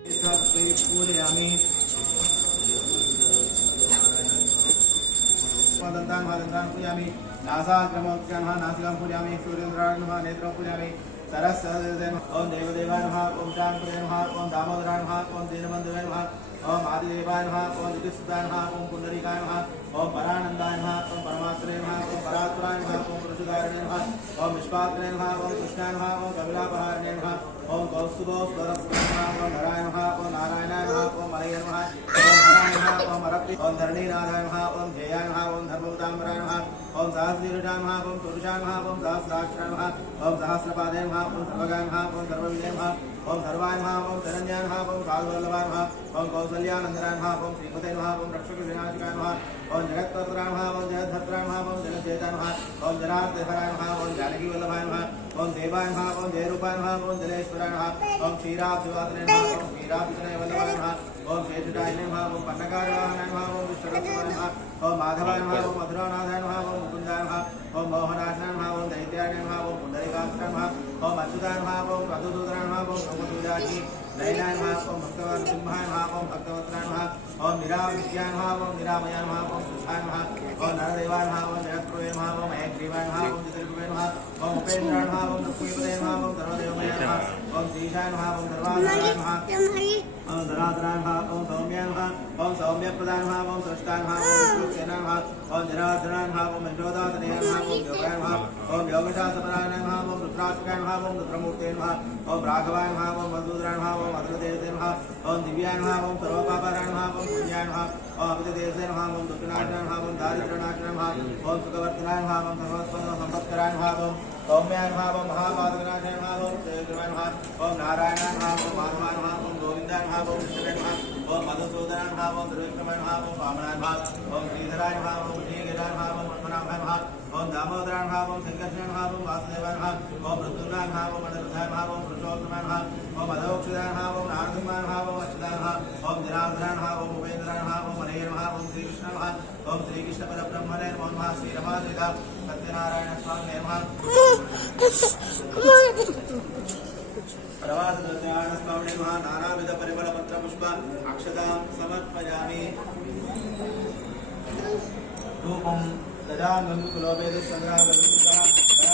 पूजयामि दन्तान् पूजयामि नासाग्रमोक्षान् नासिकां पूजयामि सूर्येन्द्रान् नेत्रं पूजयामि सरस्वती ओं देवदेवाय नमः ओं शांकराय नमः ओं दामोदराय नमः ओं दीनबन्धवे नमः ओं आदिदेवाय नमः ओं दितिसुताय नमः ओं पुंडरीकाय नमः ओं परानन्दाय नमः ओं परमात्मने नमः ओं परात्पराय नमः ओं पुरुषधारिणे नमः ओं विश्वात्मने नमः ओं कृष्णाय नमः ओं कपिलापहारिणे नमः ओं कौस्तुभोस्वरस्वरे नमः ओं नराय नमः ओं नारायणाय नमः ओं मलये नमः ओं हराय नमः ओं मरप्रि ओं धरणीनाथाय नमः ओं जयाय नमः ओं धर्मवताम्बराय नमः ओं सहस्रदीर्घाय नमः ओं पुरुषाय नमः ओं सहस्राक्षाय नमः ओं सहस्रपादाय नमः ओं सर्वगाय नमः ओं सर्वविजय नमः ओं सर्वाय नमः ओं शरण्याय नमः ओं कालवल्लभाय नमः ओं कौसल्यानन्दराय नमः ओं श्रीपते नमः ओं रक्षकविनाशकाय नमः ओं जगत्कर्ताय नमः ओं जगद्धर्त्राय नमः ओं जगज्जेताय नमः ओं जनार्दनाय नमः ओं जानकीवल्लभाय नमः ओं देवाय नमः ओं जयरूपाय नमः ओं जलेश्वराय नमः ओं क्षीराब्धिवासने नमः ओं क्षीराब्धिनयवल्लभाय नमः ओं शेषुटाय नमः ओं पन्नकारवाहनाय नमः ओं विष्णुरक्षकाय नमः ओं माधवाय नमः ओं मधुरानाथाय नमः ओं मुकुन्दाय नमः ओं मोहनाशनाय नमः ओं दैत्याय नमः ओं पुण्डरीकाक्षाय नमः ओं अच्युताय नमः ओं मधुसूदनाय नमः ओं ब्रह्मसूदाय नयनाय नमः ओं भक्तवान सिंहाय नमः ओं भक्तवत्राय नमः ओं निराविद्याय नमः ओं निरामयाय नमः ओं सुखाय नमः ओं नरदेवाय नमः ओं जगत्प्रभवे नमः ओं महेग्रीवाय नमः ओं जितर्भवे नमः ओं उपेन्द्राय नमः ओं लक्ष्मीपते नमः ओं सर्वदेवमयाय नमः ओं श्रीशाय नमः ओं सर्वाधाराय नमः ओं धराधराय नमः ओं सौम्याय नमः ओं सौम्यप्रदाय नमः ओं सृष्टाय नमः ओं विष्णुसेनाय नमः ओं जनार्दनाय नमः ओं मन्त्रोदातनयाय नमः ओं योगाय नमः ओं योगशास्त्रपराय नमः ओं रुद्राक्षकाय नमः ओं रुद्रमूर्ते नमः ओं राघवाय नमः ओं मधुसूदनाय नमः ओं मधुरदेवते नमः ओं दिव्याय नमः ओं सर्वपापाराय नमः ओं पुण्याय नमः ओं अमितदेवते नमः ओं दुःखनाशनाय नमः ओं दारिद्र्यनाशनाय नमः ओं सुखवर्धनाय नमः ओं सर्वस्वसम्पत्कराय नमः ओं सौम्याय नमः ओं महापातकनाशाय नमः ओं श्रीकृष्णाय नमः ओं नारायणाय नमः ओं माधवाय नमः ओं गोविन्दाय नमः ओं विष्णवे नमः ओं मधुसूदनाय नमः ओं त्रिविक्रमाय नमः ओं वामनाय नमः ओं श्रीधराय नमः ओं श्रीगिराय नमः ओं पद्मनाभाय नमः ओं दामोदराय नमः ओं संकर्षणाय नमः ओं वासुदेवाय नमः ओं मृत्युंजयाय नमः ओं मणिरुद्धाय नमः ओं पुरुषोत्तमाय नमः ओं मधोक्षदाय नमः ओं नारसिंहाय नमः ओं अच्युताय नमः ओं जनार्दनाय नमः ओं उपेन्द्राय नमः ओं मलये नमः ओं श्रीकृष्णाय नमः ओं श्रीकृष्णपरब्रह्मणे नमो नमः श्रीरमादेवता सत्यनारायण स्वामिने नमः प्रवासदत्तायण स्वामिने नमः नानाविध परिमलपत्र पुष्प अक्षतां समर्पयामि रूपं ददामि कुलोभेदं संग्रामं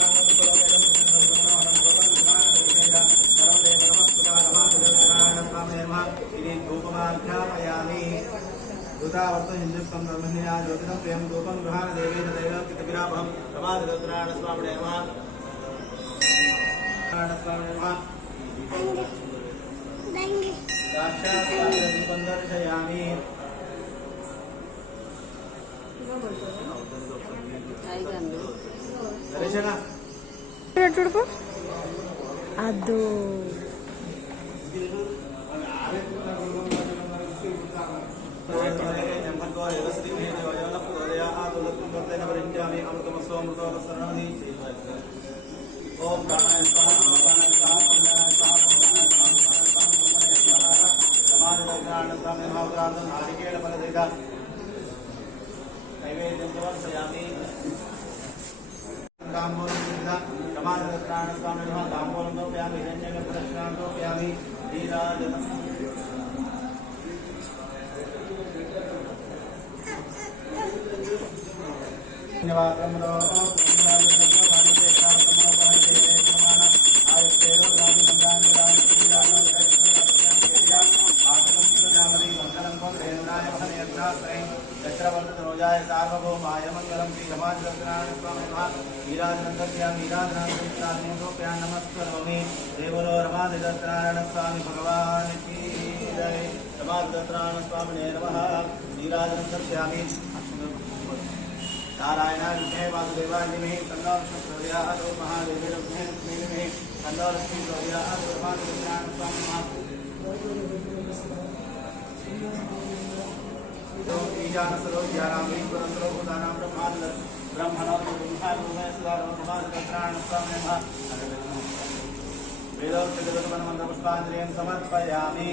हिंदुत्वं ब्रह्मण्या ज्योतिषं प्रियं रूपं गृहाण देवेन दैवं चित्तविरामहं प्रमादरुद्रायण स्वामिने नमः स्वामिने नमः साक्षात् दीपं दर्शयामि दर्शना ಅದು ओम नैवेद्यं समर्पयामि समानदत्राण स्वामिनः ताम्बूलं समर्पयामि हिरण्यं प्रदक्षिणां समर्पयामि नीराजनं धन्यवादं चक्रवर्तनोजाय सार्वभौमाय मंगलम श्री रमानारायण स्वामी नमः वीराजनंदस्या वीराजनाथोप्यां नमस्करोमि देवलो रमानारायण स्वामी भगवान की जय रमानारायण स्वामी नमः वीराजनंदस्यामि नारायणाय विद्महे वासुदेवाय धीमहि तन्नो विष्णुः प्रचोदयात् ओम महादेवाय विद्महे तन्नो लक्ष्मीः प्रचोदयात् ओम रमानारायण स्वामी नमः ईशान सरोज्यानामीश्वरं सर्वभूतानां ब्रह्मणो ब्रह्मणोमेश्वराय नमः वेदोक्तगतमन्त्रपुष्पाञ्जलिं समर्पयामि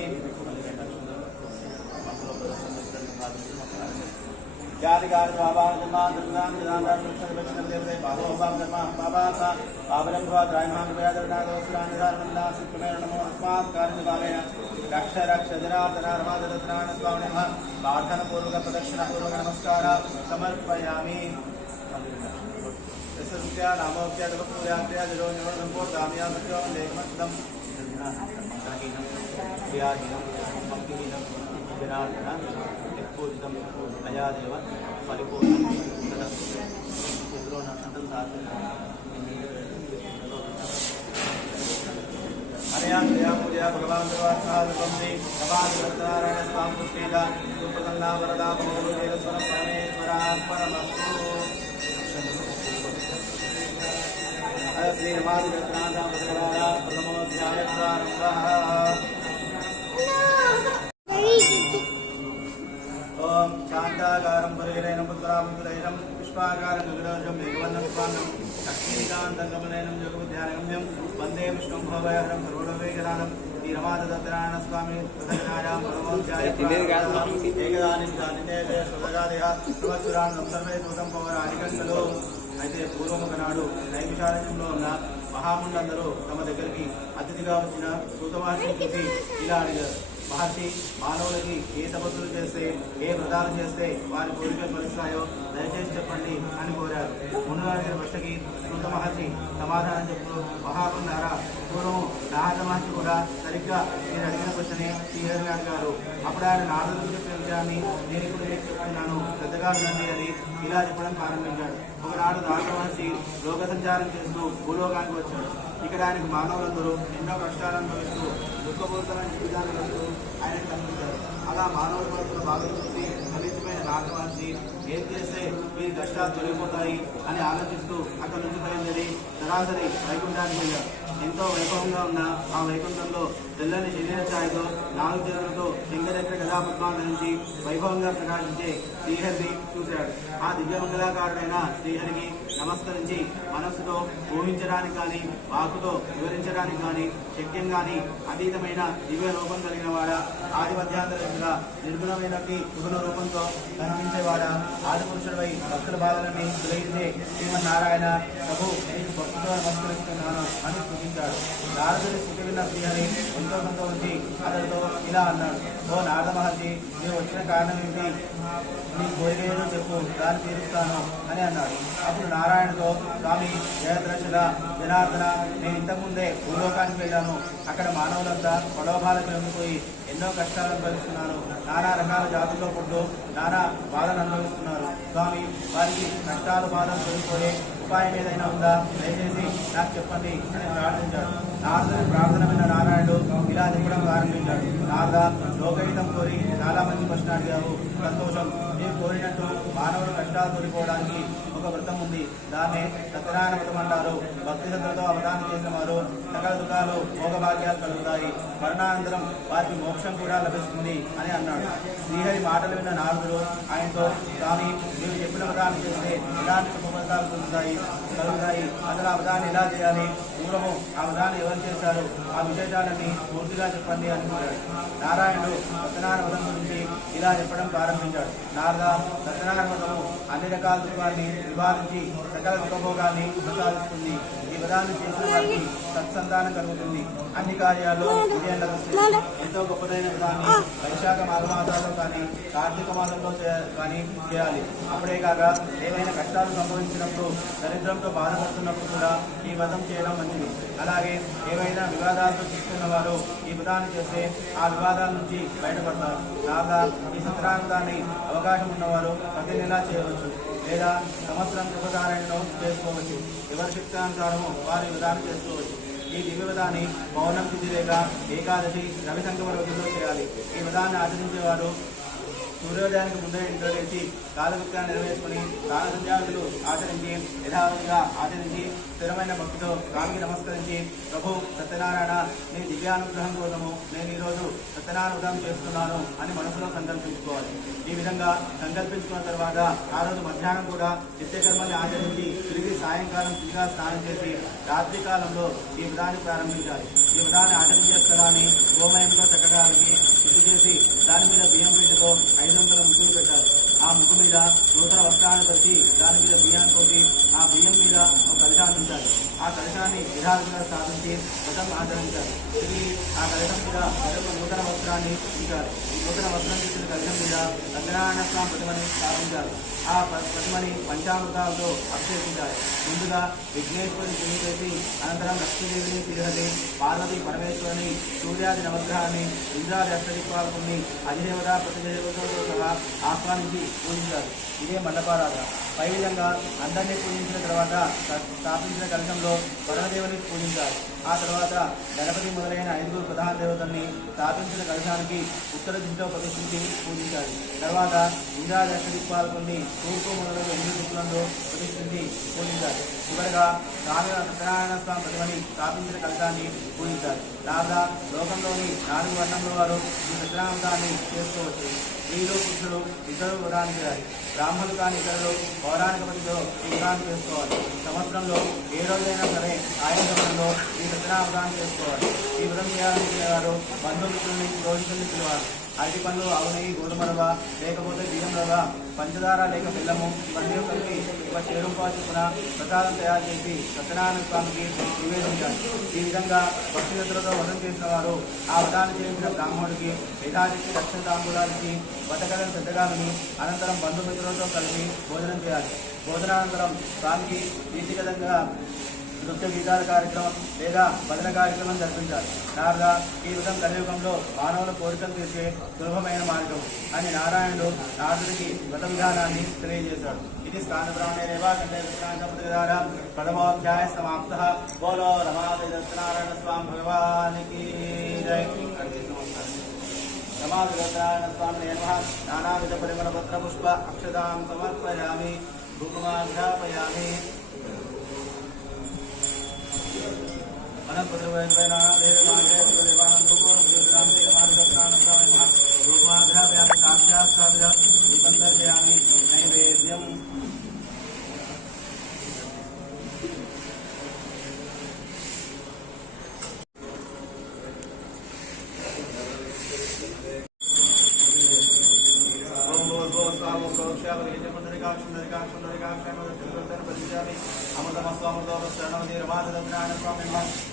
रक्ष रक्ष जनार्दन रमादरत्राण स्वामी नमः प्रार्थनापूर्वक प्रदक्षिणापूर्वक नमस्कार समर्पयामि यस्या नामोक्त्या तपपूजाक्त्या जरो निवर्धम्पोर्गाम्या सत्यों लेखमत्तम क्रियाहीनं भक्तिहीनं जनार्दन यत्पूजितं अयादेव परिपूर्णं अनया क्रिया पूजा भगवान सर्वात्मादि भगवान सत्यनारायण स्वामी पुष्टिदा सुप्रसन्ना वरदा भगवतेश्वर परमेश्वरार्पणमस्तु श्री रमादिरत्नाथ भगवाना प्रथमोऽध्याय प्रारम्भः ओम शांताकारं परिहरेण पुत्रामुद्रैरं पुष्पाकारं गगनोर्जं मेघवर्णं स्वानं लक्ष्मीकान्तं कमलेनं योगविद्यारम्यं वन्दे विष्णुं भवहरं सर्वलोकैकनाथं श्रीरमादत्तनारायण स्वामी प्रथमनायां प्रथमोऽध्याय एकदानिष्ठानिते सुदगादिह सर्वसुराणं सर्वे दूतं पौराणिकं అయితే పూర్వం ఒకనాడు నైమిషారణ్యంలో ఉన్న మహామునులందరూ తమ దగ్గరికి అతిథిగా వచ్చిన సూతమహర్షిని చూసి ఇలా అడిగారు. మహర్షి, మానవులకి ఏ తపస్సులు చేస్తే ఏ వ్రతాలు చేస్తే వారి కోరికలు ఫలిస్తాయో దయచేసి చెప్పండి అని కోరారు. మునులు అడిగిన ప్రశ్నకి సూత మహర్షి సమాధానం చెప్తూ, మహామునులారా, పూర్వం నారద మహర్షి కూడా సరిగ్గా మీరు అడిగిన ప్రశ్ననే శ్రీహరిని అడిగారు. అప్పుడు ఆయన నారదుడు చెప్పిన విషయాన్ని నేను ఇప్పుడు మీకు చెప్తున్నాను, శ్రద్ధగా వినండి అని ఇలా చెప్పడం ప్రారంభించాడు. ఒకనాడు నారద మహర్షి లోక సంచారం చేస్తూ భూలోకానికి వచ్చాడు. ఇక్కడ ఆయనకు మానవులందరూ ఎన్నో కష్టాలు అనుభవిస్తూ దుఃఖపూరితమైన జీవితాన్ని గడుపుతూ ఆయనకు కనిపించారు. అలా మానవుల పడుతున్న బాధలు చూసి ఫలితమైన నారద మహర్షి ఏం చేస్తే వీరి కష్టాలు తొలగిపోతాయి అని ఆలోచిస్తూ అక్కడి నుంచి బయలుదేరి సరాసరి వైకుంఠానికి వెళ్ళారు. ఎంతో వైభవంగా ఉన్న ఆ వైకుంఠంలో తెల్లని శరీర ఛాయతో 4 చేతులతో లింగదగ్ర గదాపద్మాల నుంచి వైభవంగా ప్రకాశించే శ్రీహరిని చూశాడు. ఆ దివ్యమంగళాకారుడైన శ్రీహరికి నమస్కరించి మనస్సుతో ఊహించడానికి కానీ వాకుతో వివరించడానికి కానీ శక్యం కానీ అతీతమైన దివ్య రూపం కలిగిన వాడ, ఆది మధ్యాంతరంగా నిర్గుణమైన సుగుణ రూపంతో కనిపించేవాడ, ఆది పురుషుడిపై భక్తుల బాధలన్నీ తొలగించే శ్రీమన్నారాయణ ప్రభు నీకు భక్తితో నమస్కరిస్తున్నాను అని స్థుతించాడు. నారదుడి స్థుతి విన్న శ్రీహరి ఎంతో సంతోషించి అతడితో ఇలా అన్నాడు. ఓ నారద మహర్షి, నీవు వచ్చిన కారణం ఏమిటి? నీ కోరిక ఏదో చెప్పు, దాన్ని తీరుస్తాను అని అన్నాడు. అప్పుడు నారాయణతో, స్వామి జయద్రశుల జనార్దన, నేను ఇంతకుముందే భూలోకానికి వెళ్ళాను. అక్కడ మానవులంతా ప్రలోభాలకు లొంగిపోయి ఎన్నో కష్టాలు అనుభవిస్తున్నారు. నానా రకాల జాతుల్లో పుట్టు నానా బాధలు అనుభవిస్తున్నారు. స్వామి, వారికి కష్టాలు బాధలు తొలగిపోయే ఉపాయం ఏదైనా ఉందా? దయచేసి నాకు చెప్పండి అని ప్రార్థించాడు. నారదుని ప్రార్థన విన్న నారాయణుడు ఇలా చెప్పడం ప్రారంభించాడు. నారద, లోకహితం కోరి చాలా మంది ప్రశ్న అడిగారు. సంతోషం. మీరు కోరినట్టు మానవుల కష్టాలు తొలగిపోవడానికి ఒక వ్రతం ఉంది. దాన్నే సత్యనారాయణ వ్రతం అంటారు. భక్తి శ్రద్ధలతో అవధానం చేసిన వారు సకల దుఃఖాలు భోగభాగ్యాలు కలుగుతాయి. మరణానంతరం వారికి మోక్షం కూడా లభిస్తుంది అని అన్నాడు. శ్రీహరి మాటలు విన్న నారదుడు ఆయనతో, స్వామి, మీరు చెప్పిన వ్రతాన్ని చేస్తే ఎలాంటి శుభఫలితాలు కలుగుతాయి? అసలు ఆ వ్రతాన్ని ఎలా చేయాలి? పూర్వము ఆ వ్రతాన్ని ఎవరు చేశారు? ఆ విశేషాలన్నీ పూర్తిగా చెప్పండి అనుకున్నాడు. నారాయణుడు సత్యనారాయణ వ్రతం గురించి ఇలా చెప్పడం ప్రారంభించాడు. నారద, సత్యనారాయణ వ్రతము అన్ని రకాల దుఃఖాన్ని నివారించి సకల సుఖభోగాన్ని ప్రసాదిస్తుంది. ఈ వ్రతాన్ని చేసిన వారికి సత్సంతానం కలుగుతుంది. అన్ని కార్యాల్లో విజయం లభిస్తుంది. ఎంతో గొప్పదైన వ్రతాన్ని వైశాఖ మాఘమాసాల్లో కానీ కార్తీక మాసంలో కానీ చేయాలి. అప్పుడే కాక ఏమైనా కష్టాలు సంభవించినప్పుడు, దరిద్రంతో బాధపడుతున్నప్పుడు కూడా ఈ వ్రతం చేయడం మంచిది. అలాగే ఏవైనా వివాదాలతో తీసుకున్న వారు ఈ వ్రతాన్ని చేస్తే ఆ వివాదాల నుంచి బయటపడతారు. కాగా ఈ సత్యనారాయణాన్ని అవకాశం ఉన్నవారు ప్రతి నెలా చేయవచ్చు లేదా సంవత్సరం ఉపచారణను చేసుకోవచ్చు. ఎవరి శక్తానుసారము వారి వ్రతాన్ని చేసుకోవచ్చు. ఈ దివ్య వ్రతాన్ని పౌర్ణమి తిథి లేక ఏకాదశి రవి సంగమ రోజుల్లో చేయాలి. ఈ వ్రతాన్ని ఆచరించేవారు సూర్యోదయానికి ముందే ఇంట్లో లేచి కాలకృత్యాన్ని నెరవేర్చుకుని దాన సంధ్యాదులు ఆచరించి యథావిధిగా ఆచరించి స్థిరమైన భక్తితో స్వామికి నమస్కరించి, ప్రభు సత్యనారాయణ, నీ దివ్యానుగ్రహం కోసము నేను ఈరోజు సత్యనారాయణ వ్రతం చేస్తున్నాను అని మనసులో సంకల్పించుకోవాలి. ఈ విధంగా సంకల్పించుకున్న తర్వాత ఆ రోజు మధ్యాహ్నం కూడా నిత్యకర్మల్ని ఆచరించి తిరిగి సాయంకాలం శుద్ధిగా స్నానం చేసి రాత్రి కాలంలో ఈ వ్రతాన్ని ప్రారంభించాలి. ఈ వ్రతాన్ని ఆచరించే స్థలాన్ని గోమయంతో చక్కగా శుద్ధి చేసి దాని మీద బియ్యం పిండితో 500 ముగ్గులు పెట్టాలి. ఆ ఆ ముగ్గు మీద నూతన వస్త్రాన్ని పెట్టి దాని మీద బియ్యాన్ని కొట్టి ఆ బియ్యం మీద ఒక కలశాన్ని ఉంచాలి. ఆ కలశాన్ని విధాలుగా స్థాపించి వ్రతం ఆచరించాలి. తిరిగి ఆ కలశం మీద మరొక నూతన వస్త్రాన్ని ఉంచాలి. ఈ నూతన వస్త్రం చేసిన కలశం మీద సత్యనారాయణ స్వామి ప్రతిమని స్థాపించాలి. ఆ ప్రతిమని పంచామృతాలతో అభిషేకించాలి. ముందుగా విఘ్నేశ్వరుని తిని చేసి అనంతరం లక్ష్మీదేవిని తిరగతి పార్వతి పరమేశ్వరుని సూర్యాది నవగ్రహాన్ని ఇంద్రాది అష్టదిక్పాలకుని అధిదేవత ప్రతిదేవతలతో సహా ఆహ్వానించి పూజించారు. ఇదే మండపారాధన. పై విధంగా అందరినీ పూజించిన తర్వాత స్థాపించిన కలశంలో వరుణదేవుని పూజించారు. ఆ తర్వాత గణపతి మొదలైన 5 ప్రధాన దేవతల్ని స్థాపించిన కలశానికి ఉత్తర దిశలో ప్రదర్శించి పూజించారు. తర్వాత ఇంద్రాది అష్టదిక్పాలకుని తూర్పు మొదలైన 8 దిక్కులలో ప్రతిష్ఠించి పూజించారు. చివరిగా సత్యనారాయణ స్వామి ప్రతిమని స్థాపించిన కలశాన్ని పూజించారు. రాగా లోకంలోని 4 వర్ణంలో వారు ఈ సత్యనారాయణాన్ని చేసుకోవచ్చు. స్త్రీలు పురుషులు ఇతరులు వ్రతాన్ని చేయాలి. బ్రాహ్మణులు కాని ఇతరులు పౌరాణిక పద్ధతిలో ఈ వ్రతాన్ని చేసుకోవాలి. సంవత్సరంలో ఏ రోజైనా సరే ఆయన సమయంలో ఈ సత్యనారాయణాన్ని చేసుకోవాలి. ఈ వ్రతం చేయాలనుకునే వారు బంధుమిత్రుల్ని రోజుల్ని పిలవాలి. అరటి పండ్లు, ఆవు నెయ్యి, గోధుమ రవ్వ లేకపోతే బియ్యం రవ్వ, పంచదార లేక బెల్లము ఇవన్నీ కలిపి ఒక చేరుపాటు చొప్పున ప్రసాదం తయారు చేసి సత్యనారాయణ స్వామికి నివేదించాలి. ఈ విధంగా భక్తిగతులతో వ్రతం చేసిన వారు ఆ వ్రతాన్ని చేసిన బ్రాహ్మణుడికి యథాశక్తి దక్షిణ తాంబూలానికి బతకలను పెద్దగా విని అనంతరం బంధుమిత్రులతో కలిసి భోజనం చేయాలి. భోజనానంతరం స్వామికి నీతిగతంగా నృత్య గీతాల కార్యక్రమం లేదా భజన కార్యక్రమం జరిపించాలి. నారద ఈ విధం కలియుగంలో మానవుల కోరికలు తీర్చే సులభమైన మార్గం అని నారాయణుడు నారదుడికి వ్రత విధానాన్ని తెలియజేశాడు. ఇది స్కాంద బ్రాహ్మణేరేవాఖండేధార ప్రథమోధ్యాయ సమాప్త. బోలో రమాదేవి సత్యనారాయణ స్వామి భగవానికి జై. రమాదేవి సత్యనారాయణ స్వామి నమః. నానావిధ పరిమళ పత్ర పుష్ప అక్షతాం సమర్పయామి. భూమాధ్యాపయామి. సాక్షాత్యామి నైవేద్యం.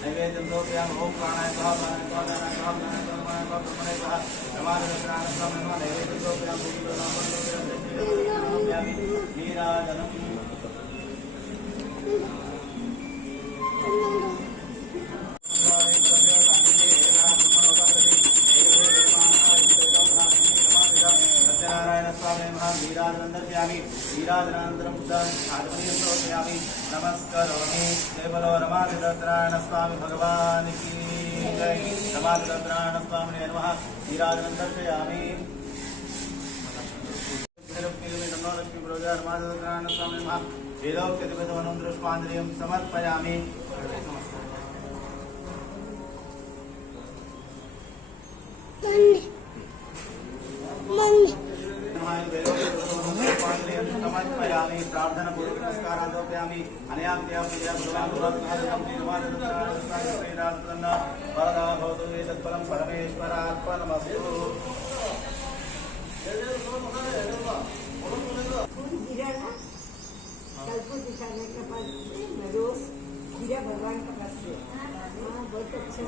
నైవేద్యం లోకయామి. ఓం ప్రాణాయ స్వాహ ప్రాణాయ స్వాహ ప్రాణాయ స్వాహ ప్రాణాయ స్వాహ ప్రాణాయ స్వాహ బ్రహ్మణే స్వాహ. రమాదేవి ప్రాణాయ స్వాహ నైవేద్యం లోకయామి. నీరాజనం. సత్యనారాయణ స్వామి నీరాజనం దర్శయామి. నీరాజనానంతరం ఆత్మీయం సమర్పయామి. నమస్కరోమి. కేవలో రమాదేవి సత్యనారాయణ స్వామి భగవానికి జై. రమాదేవి సత్యనారాయణ స్వామి నమః. నీరాజనం దర్శయామి. లక్ష్మీ ప్రోజా రమాదేవి సత్యనారాయణ స్వామి నమః. వేదోక్తివనం దృష్మాంజలిం సమర్పయామి. సమర్పయామి. ప్రార్థన పూర్వక నమస్కారాన్ని అనయాప్యా పూజా భగవాన్ తత్ఫలం పరమేశ్వరార్పణమస్తు. भगवान का पास से बहुत अच्छे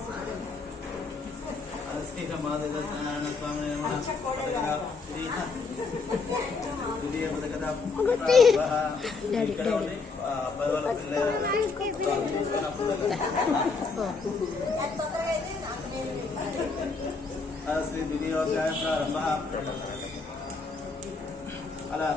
से रमादेवी सत्यनारायण स्वामी అలా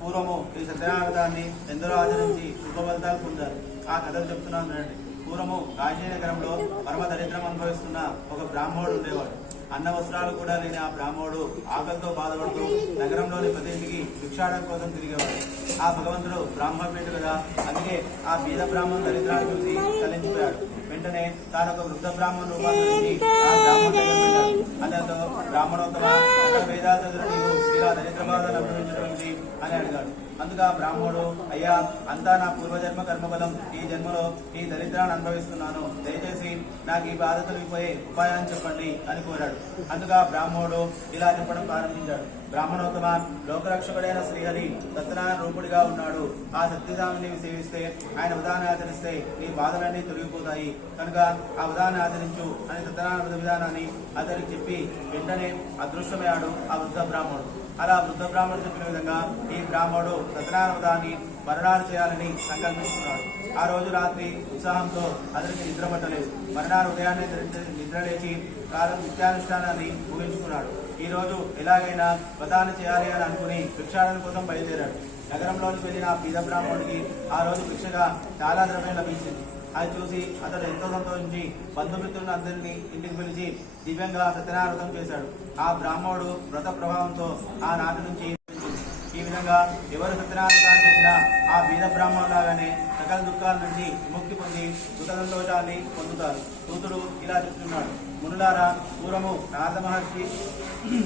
పూర్వము ఈ సత్యనారాయణాన్ని ఎందరో ఆచరించి శుభఫలితాలు పొందారు. ఆ కథలు చెప్తున్నాను వినండి. పూర్వము కాశీనగరంలో పరమ దరిద్రం అనుభవిస్తున్న ఒక బ్రాహ్మణుడు ఉండేవాడు. అన్న వస్త్రాలు కూడా లేని ఆ బ్రాహ్మణుడు ఆకలితో బాధపడుతూ నగరంలోని ప్రతి ఇంటికి భిక్షాటం కోసం తిరిగేవాడు. ఆ భగవంతుడు బ్రాహ్మణుడు కదా, అందుకే ఆ బీద బ్రాహ్మణుడు దరిద్రాన్ని చూసి చలించిపోయాడు. వెంటనే తాను ఒక వృద్ధ బ్రాహ్మణ రూపాన్ని ఆ బ్రాహ్మణుడు అతనితో బ్రాహ్మణోత్తమ వేదాలు ఇలా దరిద్ర బాధలు అనుభవించడం అని అడిగాడు. అందుకు ఆ బ్రాహ్మణుడు, అయ్యా అంతా నా పూర్వజన్మ కర్మబలం, ఈ జన్మలో ఈ దరిద్రాన్ని అనుభవిస్తున్నాను, దయచేసి నాకు ఈ బాధ తొలగిపోయే ఉపాయాన్ని చెప్పండి అని కోరాడు. అందుకు ఆ బ్రాహ్మణుడు ఇలా చెప్పడం ప్రారంభించాడు. బ్రాహ్మణోత్తమ లోకరక్షకుడైన శ్రీహరి సత్యనారాయణ రూపుడిగా ఉన్నాడు. ఆ సత్యధాముని సేవిస్తే, ఆయన విధానాన్ని ఆచరిస్తే నీ బాధలన్నీ తొలగిపోతాయి కనుక ఆ విధానాన్ని ఆచరించు అని సత్యనారాయణ విధానాన్ని అతనికి చెప్పి వెంటనే అదృశ్యమయ్యాడు ఆ వృద్ధ బ్రాహ్మణుడు. అలా వృద్ధ బ్రాహ్మణుడు చెప్పిన విధంగా ఈ బ్రాహ్మణుడు సత్యనారాయణ విధానాన్ని మరణాలు చేయాలని సంకల్పించుకున్నాడు. ఆ రోజు రాత్రి ఉత్సాహంతో అతనికి నిద్ర పట్టలేదు. మరణాలు ఉదయాన్నే నిద్రలేచి నిత్యానుష్ఠానాన్ని ముగించుకున్నాడు. ఈ రోజు ఎలాగైనా వ్రతాన్ని చేయాలి అని అనుకుని భిక్షాటన కోసం బయలుదేరాడు. నగరంలోకి వెళ్ళిన బీద బ్రాహ్మణుడికి ఆ రోజు భిక్షగా చాలా ద్రవ్యం లభించింది. అది చూసి అతడు ఎంతో సంతోషించి బంధుమిత్రులను అందరినీ ఇంటికి పిలిచి దివ్యంగా సత్యనారాయణ వ్రతం చేశాడు. ఆ బ్రాహ్మణుడు వ్రత ప్రభావంతో ఆ నాటి నుంచి ఈ విధంగా ఎవరు సత్యనారాయణ చేసినా ఆ బీద బ్రాహ్మణులాగానే సకల దుఃఖాల నుంచి విముక్తి పొంది సుఖ సంతోషాన్ని పొందుతారు. సూతుడు ఇలా చెప్తున్నాడు: మునులారా, పూర్వము నారద మహర్షి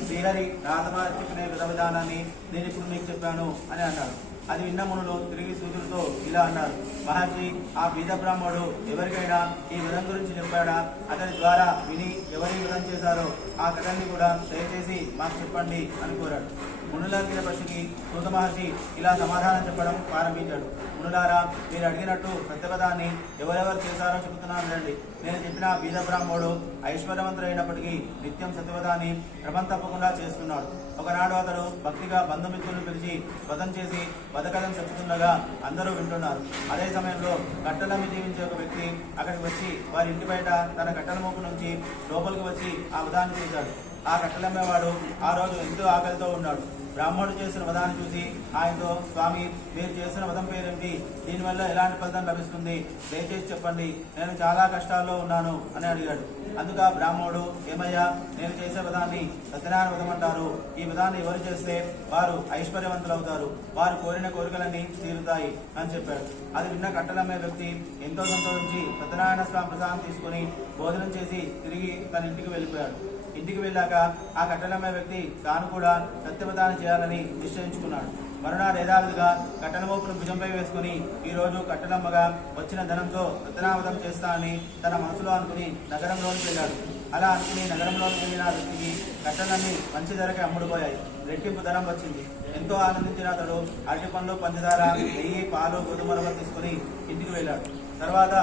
శ్రీహరి నారద మహర్షి చెప్పిన వ్రత విధానాన్ని నేను ఇప్పుడు మీకు చెప్పాను అని అన్నాడు. అది విన్న మునులు తిరిగి సూతుడితో ఇలా అన్నారు: మహర్షి, ఆ బీద బ్రాహ్మణుడు ఎవరికైనా ఈ వ్రతం గురించి చెప్పాడా? అతని ద్వారా విని ఎవరి వ్రతం చేశారో ఆ కథల్ని కూడా దయచేసి మాకు చెప్పండి అని కోరాడు. మునుల అడిగిన ప్రశ్నకి సూత మహర్షి ఇలా సమాధానం చెప్పడం ప్రారంభించాడు: మునులారా, మీరు అడిగినట్టు సత్యపదాన్ని ఎవరెవరు చేశారో చెబుతున్నాను రండి. నేను చెప్పిన బీద బ్రాహ్మణుడు ఐశ్వర్యవంతుడైనప్పటికీ నిత్యం సత్యపదాన్ని క్రమం తప్పకుండా చేస్తున్నాడు. ఒకనాడు అతడు భక్తిగా బంధుమిత్రులను పిలిచి వ్రతం చేసి బతకడం చెబుతుండగా అందరూ వింటున్నారు. అదే సమయంలో కట్టెలమ్మి జీవించే ఒక వ్యక్తి అక్కడికి వచ్చి వారి ఇంటి బయట తన కట్టెల మోపు నుంచి లోపలికి వచ్చి ఆ వ్రతాన్ని చేశాడు. ఆ కట్టెలమ్మేవాడు ఆ రోజు ఎంతో ఆకలితో ఉన్నాడు. బ్రాహ్మణుడు చేసిన వదాన్ని చూసి ఆయనతో: స్వామి, మీరు చేసిన వదం పేరేంటి? దీనివల్ల ఎలాంటి ఫలితం లభిస్తుంది? దయచేసి చెప్పండి, నేను చాలా కష్టాల్లో ఉన్నాను అని అడిగాడు. అందుకు ఆ బ్రాహ్మణుడు: ఏమయ్యా, నేను చేసే వదాన్ని సత్యనారాయణ వదం అంటారు. ఈ వదాన్ని ఎవరు చేస్తే వారు ఐశ్వర్యవంతులవుతారు, వారు కోరిన కోరికలన్నీ తీరుతాయి అని చెప్పాడు. అది విన్న కట్టెలమ్మే వ్యక్తి ఎంతో సంతోషించి సత్యనారాయణ స్వామి ప్రసాదం తీసుకుని భోజనం చేసి తిరిగి తన ఇంటికి వెళ్ళిపోయాడు. ఇంటికి వెళ్ళాక ఆ కట్టెలమ్మే వ్యక్తి తాను కూడా సత్యవదానం చేయాలని నిశ్చయించుకున్నాడు. మరునాడు యథావిధిగా కట్టెల మోపును భుజంపై వేసుకుని ఈ రోజు కట్టెలమ్మగా వచ్చిన ధనంతో సత్యనారాయణ చేస్తా అని తన మనసులో అనుకుని నగరంలోకి వెళ్ళాడు. అలా అనుకుని నగరంలోకి వెళ్ళిన వ్యక్తికి కట్టెలన్నీ మంచి ధరకి అమ్ముడుపోయాయి. రెట్టింపు ధనం వచ్చింది. ఎంతో ఆనందించిన అతడు అరటి పండ్లు, పంచదార, నెయ్యి, పాలు, గోధుమరవ తీసుకుని ఇంటికి వెళ్ళాడు. తర్వాత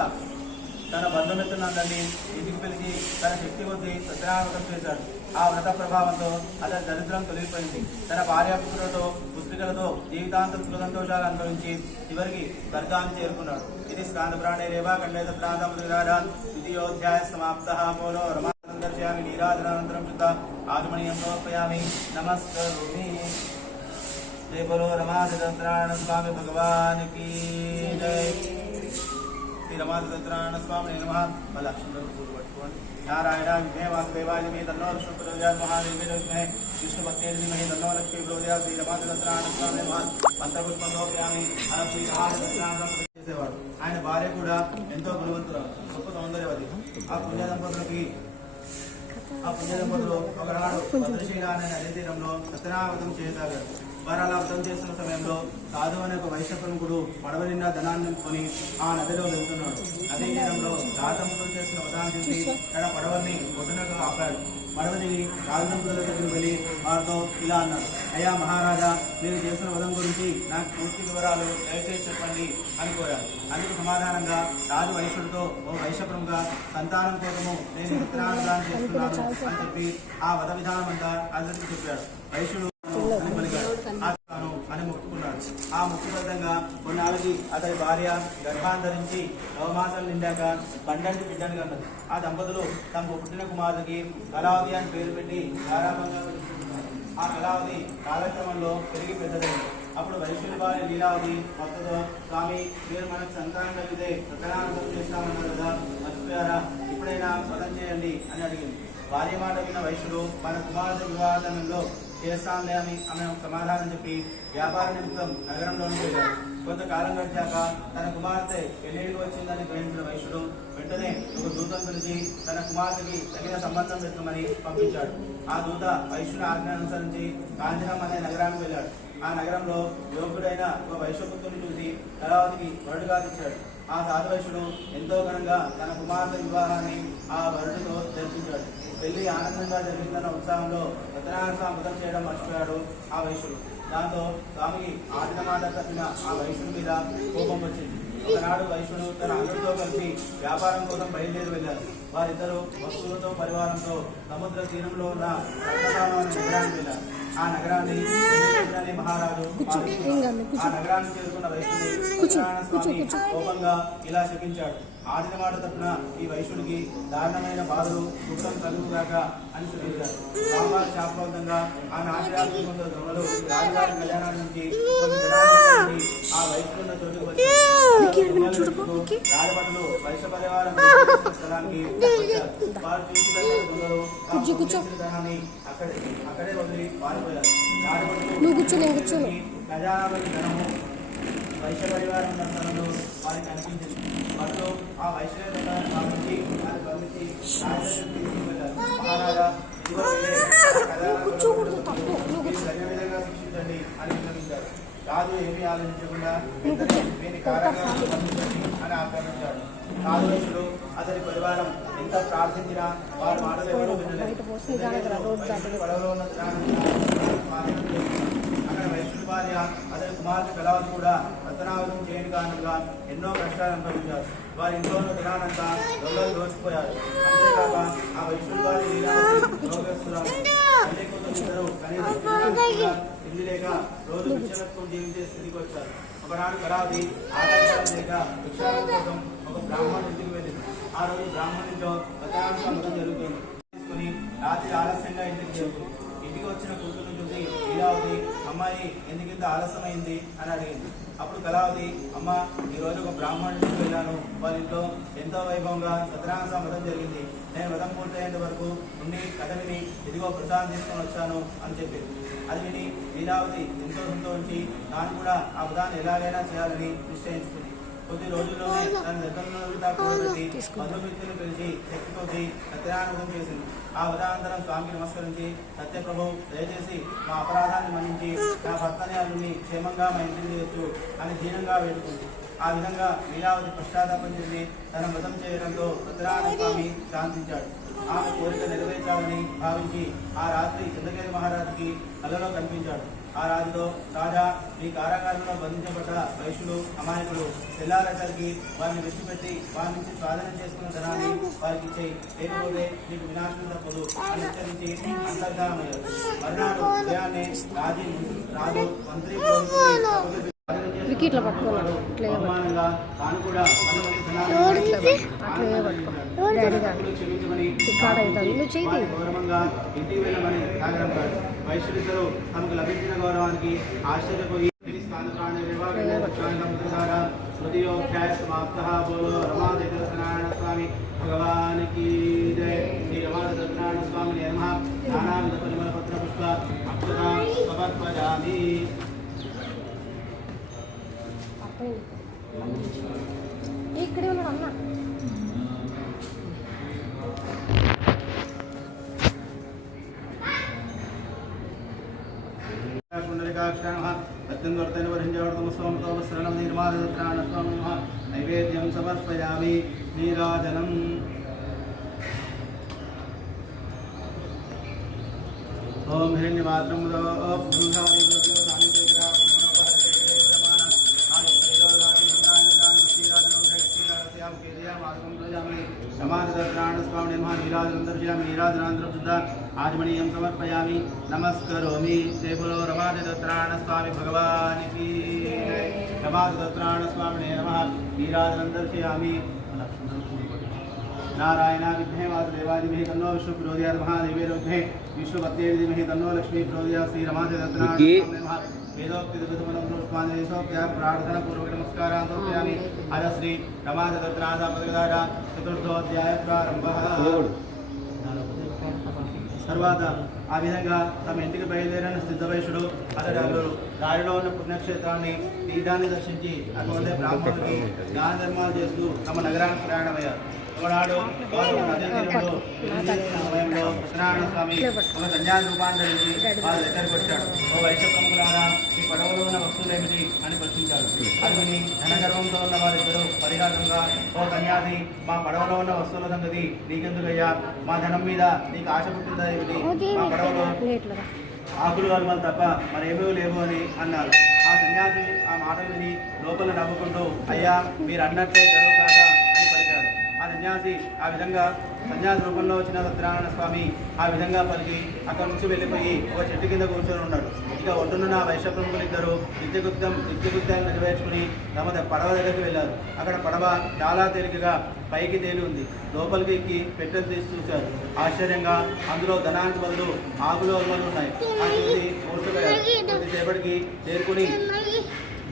తన బంధుమిత్రులందరినీ ఇంటికి పిలిచి తన శక్తి కొద్దీ సత్యనారాయణ చేశాడు. ఆ వ్రత ప్రభావంతో అతని దరిద్రం తొలగిపోయింది. తన భార్యాపుత్రులతో పుత్రికలతో జీవితాంతం సుఖ సంతోషాలు అనుభవించి చివరికి స్వర్గాన్ని చేరుకున్నాడు. ఇది స్కాంద ప్రాణే రేవా ఖండేత ప్రాంతం ద్వితీయోధ్యాయ సమాప్త. పోలో రమానందం దర్శయామి నీరాజనానంతరం శుద్ధ ఆగమనీయం సమర్పయామి. నమస్కరోమి. జై బలో రమానారాయణ స్వామి భగవాన్ కీ జై. రమాది సత్యనారాయణ స్వామి నమః. నారాయణ విద్మే వాసుదేవాయ మే తన్నో విష్ణు ప్రచోదయాత్. మహాదేవి విద్మే విష్ణు భక్తే ధీమహి తన్నో లక్ష్మీ ప్రచోదయాత్. శ్రీ రమాది సత్యనారాయణ స్వామి నమః. మంత్రపుష్పం సమర్పయామి. శ్రీ రమాది సత్యనారాయణ చేసేవాడు. ఆయన భార్య కూడా ఎంతో గుణవంతురాలు, గొప్ప సౌందర్యవతి. ఆ పుణ్య దంపతులు ఒకనాడు భద్రశీల అనే నదీ తీరంలో సత్యనారాయణ చేసాగారు. వారు అలా వ్రతం చేస్తున్న సమయంలో సాధు అనే ఒక వైశ్య ప్రముఖుడు పడవ నిండా ధనాన్ని నింపుకొని ఆ నదిలో వెళ్తున్నాడు. నదీ తీరంలో రాజదంపతులు చేస్తున్న వ్రతాన్ని చూసి తన పడవల్ని ఒడ్డునకు ఆపాడు. పడవ దిగి రాజదంపతుల దగ్గరికి వెళ్ళి వారితో ఇలా అన్నాడు: అయ్యా మహారాజా, మీరు చేసిన వ్రతం గురించి నాకు పూర్తి వివరాలు దయచేసి చెప్పండి అని కోరాడు. అందుకు సమాధానంగా రాజు వైశ్యుడితో: ఓ వైశ్య ప్రముఖ, సంతానం కోసము నేను సత్యనారాయణ చేస్తున్నాను అని చెప్పి ఆ వ్రత విధానం అంతా అందరికీ చెప్పాడు. వైశ్యుడు అని పలికాడు. అని మొక్కుకున్నాడు. ఆ మొక్కుబద్ధంగా కొన్నాళ్ళకి అతని భార్య గర్భాంతరించి 9 మాసాలు నిండాక పండంటి బిడ్డను కన్నది. ఆ దంపతులు తమకు పుట్టిన కుమారుడికి కళావతి అని పేరు పెట్టి గారాబంగా పెంచుకున్నారు. ఆ కళావతి కాలక్రమంలో పెరిగి పెద్దదైంది. అప్పుడు వైశ్యుడి భార్య లీలావతి భక్తుతో: స్వామి, మీరు మనకు సంతానం కలిగితే సత్యనారాయణ చేస్తామన్నారు కదా, మర్చిపోయారా? ఇప్పుడైనా వ్రతం చేయండి అని అడిగింది. భార్య మాట విన్న వైశ్యుడు మన కుమారుడు వివాహ సమయంలో చేస్తానులే అని ఆమె సమాధానం చెప్పి వ్యాపార నిమిత్తం నగరంలోకి వెళ్ళాడు. కొంతకాలం గడిచాక తన కుమార్తె పెళ్లికి వచ్చిందని గ్రహించిన వైశ్యుడు వెంటనే ఒక దూతను పిలిచి తన కుమార్తెకి తగిన సంబంధం పెట్టమని పంపించాడు. ఆ దూత వైశ్యుని ఆజ్ఞ అనుసరించి కాంచనం అనే నగరానికి వెళ్ళాడు. ఆ నగరంలో యోగుడైన ఒక వైశ్యపుత్రుని చూసి కళావతికి వరుడుగా తెచ్చాడు. ఆ సాధు వైశ్యుడు ఎంతో ఘనంగా తన కుమార్తె వివాహాన్ని ఆ వరుడితో జరిపించాడు. పెళ్లి ఆనందంగా జరుగుతున్న ఉత్సాహంలో సత్యనారాయణ స్వామి వ్రతం చేయడం మర్చిపోయాడు ఆ వైశ్యుడు. దాంతో స్వామికి ఆదిన మాట తప్పిన ఆ వైశ్యుడి మీద కోపం వచ్చింది. ఒకనాడు వైశ్యుడు తన అందరితో కలిసి వ్యాపారం కోసం బయలుదేరి వెళ్ళారు. వారిద్దరూ వస్తువులతో పరివారంతో సముద్ర తీరంలో ఉన్న రత్నసామాన్ని నగరానికి వెళ్ళారు. ఆ నగరాన్ని అనే మహారాజు ఆ నగరాన్ని చేరుకున్న వైశ్యుడి సత్యనారాయణ స్వామి కోపంగా ఇలా శపించాడు. ఆదిన మాట తప్పున ఈ వైశ్యుడికి దారుణమైన బాధలు దుఃఖం కలుగుగాక అని శపించారు. స్వామివారి శాపబద్ధంగా ఆ నాటి రాత్రి కొందరు దొంగలు రాజుగారి కళ్యాణాన్ని నుంచి ఆ వైశ్యుడున్న చోటుకు వచ్చారు. రాజభటులు వైశ్య పరివారం స్థలానికి వారు చూసి ధనాన్ని అక్కడే వదిలి పారిపోయారు. రాజభటులు ఖజానాలోని ధనము వైశ్య పరివారం ఉన్న స్థలంలో వారికి అనిపించింది. వాటిలో ఆ వైశ్య నుంచి అది పంపించి తీసుకువెళ్ళారు. మహారాజా విధంగా శిక్షించండి అని విన్నవించారు. రాజు ఏమీ ఆలోచించకుండా వీని కారాగారాన్ని పంపించండి అని ఆజ్ఞాపించాడు. రాజుడు అతని పరివారం ఎంత ప్రార్థించినా వారి మాటలు ఎవరూ వినలేదు. పడవలో ఉన్న అక్కడ వైశ్యుడి భార్య అతని కుమార్తె కళావతి కూడా రత్నావతం చేయని కారణంగా ఎన్నో కష్టాలు అనుభవించారు. వారి ఇంట్లో ఉన్న దినానంతా దొంగలు దోచుకుపోయారు. అంతేకాక ఆ వైశ్యుడి భార్య రోగస్తున్నారు. కనీసం ఇల్లు లేక రోజు విచ్చలతో జీవించే స్థితికి వచ్చారు. ఒకనాడు కళావతి ఆదాయం లేక భిక్షాటన కోసం ఒక బ్రాహ్మణుడి ఇంటికి వెళ్ళింది. ఆ రోజు బ్రాహ్మణుడితో సత్యనారాయణ స్వామి జరుగుతుంది. తీసుకుని రాత్రి ఆలస్యంగా ఇంటికి చేరుకుంది. ఇంటికి వచ్చిన కూతురుని చూసి లీలావతి, అమ్మాయి ఎందుకింత ఆలస్యమైంది అని అడిగింది. అప్పుడు కళావతి, అమ్మ ఈ రోజు ఒక బ్రాహ్మణుడికి వెళ్ళాను. వాళ్ళ ఇంట్లో ఎంతో వైభవంగా సత్యనారాయణ స్వామి వ్రతం జరిగింది. నేను వ్రతం పూర్తయ్యేంత వరకు ఉండి కథ విని ఇదిగో ప్రసాదం తీసుకొని వచ్చాను అని చెప్పింది. అది విని లీలావతి ఎంతో సంతోషించి తాను కూడా ఆ వ్రతాన్ని ఎలాగైనా చేయాలని నిశ్చయించుకుంది. కొద్ది రోజుల్లోనే తన దగ్గరలో కూడబెట్టి బంధుమిత్రులను పిలిచి శక్తితోటి సత్యనారాయణ వ్రతం చేసింది. ఆ వ్రతానంతరం స్వామికి నమస్కరించి, సత్యప్రభు దయచేసి మా అపరాధాన్ని మన్నించి నా భర్తని అల్లుని క్షేమంగా మా ఇంటికి చేయొచ్చు అని దీనంగా వేడుకుంది. ఆ విధంగా లీలావతి పశ్చాత్తాపం చెంది తన వ్రతం చేయడంతో సత్యనారాయణ స్వామి శాంతించాడు. ఆమె కోరిక నెరవేర్చాలని భావించి ఆ రాత్రి చంద్రగిరి మహారాజుకి కలలో కనిపించాడు. ఆ రాజుతో, రాజా, మీ కారాగారంలో బంధించబడ్డ వైశ్యులు అమాయకులు తెల్లారేసరికి వారిని విడిచిపెట్టి వారి నుంచి స్వాధీనం చేసుకున్న ధనాన్ని వారికి ఇచ్చేయి, లేకపోతే నీకు వినాశనం తప్పదు అని హెచ్చరించి అంతర్ధానమయ్యారు. మరునాడు ఉదయాన్నే రాజు మంత్రి అవమానంగా తాను కూడా గౌరవంగా ఇంటికి వెళ్ళమని ఆగ్రహించాడు. వైశ్యులిద్దరూ తమకు లభించిన గౌరవానికి ఆశ్చర్యపోయి సత్యనారాయణ స్వామి భగవానికి జయ. శ్రీ రమానారాయణ స్వామి నమః. నానావిధ పరిమళ పత్ర పుష్ప అక్షత సమర్పయామి. ఇక్కడే ఉన్నాడు అన్న. నైవేద్యం సమర్పయామి. నీరాజనం. ఓం హిరణ్యమాత్రం आजमनीयं समर्पयामि. नमस्करोमि. जय बोलो रमादत्राण स्वामी भगवान की जय. रमादत्राण स्वामिने नमः. नीराजनं दर्शयामि. नारायण विद्महे वासुदेवाय धीमहि तन्नो विष्णुः प्रचोदयात्. महादेवे विद्महे विष्णुपत्न्यै धीमहि तन्नो लक्ष्मीः प्रचोदयात्. श्री रमादत्राण स्वामिने नमः. वेदोक्तिदुःखसमनोक्त्या प्रार्थनापूर्वक नमस्कारान् समर्पयामि. अथ श्री रमादत्राण चतुर्थोऽध्याय प्रारम्भः. తర్వాత ఆ విధంగా తమ ఇంటికి బయలుదేరిన సిద్ధవైశ్యుడు అతడు దారిలో ఉన్న పుణ్యక్షేత్రాన్ని తీర్థాన్ని దర్శించి అక్కడ ఉండే బ్రాహ్మణుడికి దాన ధర్మాలు చేస్తూ తమ నగరానికి ప్రయాణమయ్యారు. ఒకనాడు సమయంలో సత్యనారాయణ స్వామి ఒక సన్యాసి రూపాన్ని ధరించి వాళ్ళ దగ్గరికి వచ్చాడు. ఓ వైశ్య ప్రముఖులారా, ఈ పడవలో ఉన్న వస్తువులు ఏమిటి అని ప్రశ్నించాడు. అది విని ధనగర్వంతో ఉన్న వారిద్దరూ పరిహాసంగా, ఓ సన్యాసి, మా పడవలో ఉన్న వస్తువుల సంగతి నీకెందుకయ్యా? మా ధనం మీద నీకు ఆశ పుట్టిందా ఏమిటి? మా పడవలో ఆకులు అల్మాలు తప్ప మరేమీ లేవు అని అన్నారు. ఆ సన్యాసి ఆ మాటలు విని లోపల నవ్వుకుంటూ, అయ్యా, మీరు అన్నట్లే జరువు కాదా అని పలికాడు. ఆ సన్యాసి ఆ విధంగా సన్యాసి రూపంలో వచ్చిన సత్యనారాయణ స్వామి ఆ విధంగా పలికి అక్కడి నుంచి వెళ్ళిపోయి ఒక చెట్టు కింద కూర్చొని ఉన్నాడు. ఇక ఒడ్డునున్న వైశ్య ప్రముఖులు ఇద్దరు నిత్యకృత్యాలు నెరవేర్చుకుని తమ పడవ దగ్గరికి వెళ్ళారు. అక్కడ పడవ చాలా తేలికగా పైకి తేలి ఉంది. లోపలికి ఎక్కి పెట్టెలు తీసి చూశారు. ఆశ్చర్యంగా అందులో ధనానికి బదులు ఆకులు అల్మలు ఉన్నాయి. ఆ చూసి మూర్చపోయారు. కొద్దిసేపటికి చేరుకుని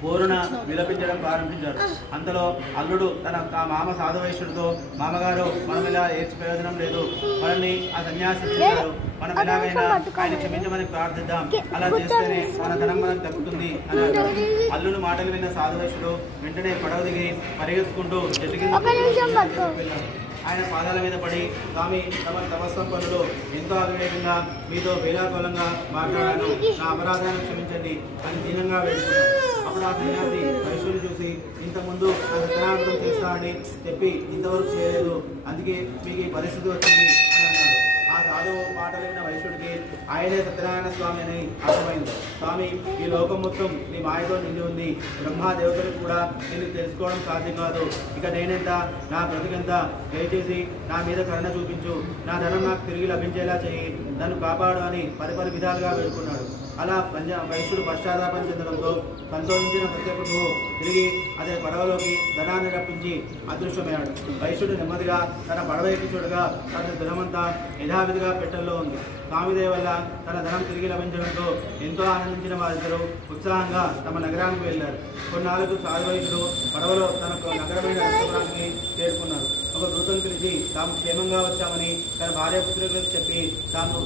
బోరున విలపించడం ప్రారంభించారు. అంతలో అల్లుడు తన మామ సాధువైశ్యుడితో, మామగారు, మనం ఇలా ఏడ్చి ప్రయోజనం లేదు, మనల్ని ఆ సన్యాసి ఇచ్చారు, మనం ఎలాగైనా ఆయన క్షమించమని ప్రార్థిద్దాం, అలా చేస్తేనే మన ధనం మనకు దక్కుతుంది అని అన్నారు. అల్లుడు మాటలు విన్న సాధువైశ్యుడు వెంటనే పడవ దిగి పరిగెత్తుకుంటూ చెట్టు కింద వెళ్ళారు. ఆయన పాదాల మీద పడి, స్వామి, తమ తపస్సంపన్నులు ఎంతో అవివేకంగా మీతో వేలాకోలంగా మాట్లాడాను, నా అపరాధాన్ని క్షమించండి అని దీనంగా వేడుకున్నాడు. అప్పుడు ఆ సన్యాసి వైశ్యుని చూసి, ఇంతకుముందు నా సత్యనారాయణం చేస్తా అని చెప్పి ఇంతవరకు చేయలేదు, అందుకే మీకు ఈ పరిస్థితి వచ్చింది అని అన్నాడు. ఆ సాధువు మాటలు విన్న వైశ్యుడికి ఆయనే సత్యనారాయణ స్వామి అని అర్థమైంది. స్వామి, ఈ లోకం మొత్తం నీ మాయతో నిండి ఉంది. బ్రహ్మాదేవతలకు కూడా నేను తెలుసుకోవడం సాధ్యం కాదు. ఇక నేనెంత, నా బ్రతికెంత, దయచేసి నా మీద కరుణ చూపించు, నా ధనం నాకు తిరిగి లభించేలా చేయి, నన్ను కాపాడు అని పరిపరి విధాలుగా వేడుకున్నాడు. అలా వైశ్యుడు పశ్చాత్తాపం చెందడంతో సంతోషించిన సత్యప్రభువు తిరిగి అతని పడవలోకి ధనాన్ని రప్పించి అదృశ్యమయ్యాడు. వైశ్యుడు నెమ్మదిగా తన పడవ ఎక్కి చూడగా తన ధనమంతా యథావిధిగా పెట్టెల్లో ఉంది. స్వామిదేవ వల్ల తన ధనం తిరిగి లభించడంతో ఎంతో ఆనందించిన వారిద్దరూ ఉత్సాహంగా తమ నగరానికి వెళ్ళారు. కొన్నాళ్ళకు సాధువైశ్యుడు పడవలో తన నగరమైన రత్నపురానికి చేరుకున్నారు. ఒక దూతను పిలిచి తాము క్షేమంగా వచ్చామని తన భార్యాపుత్రులకు చెప్పి తాము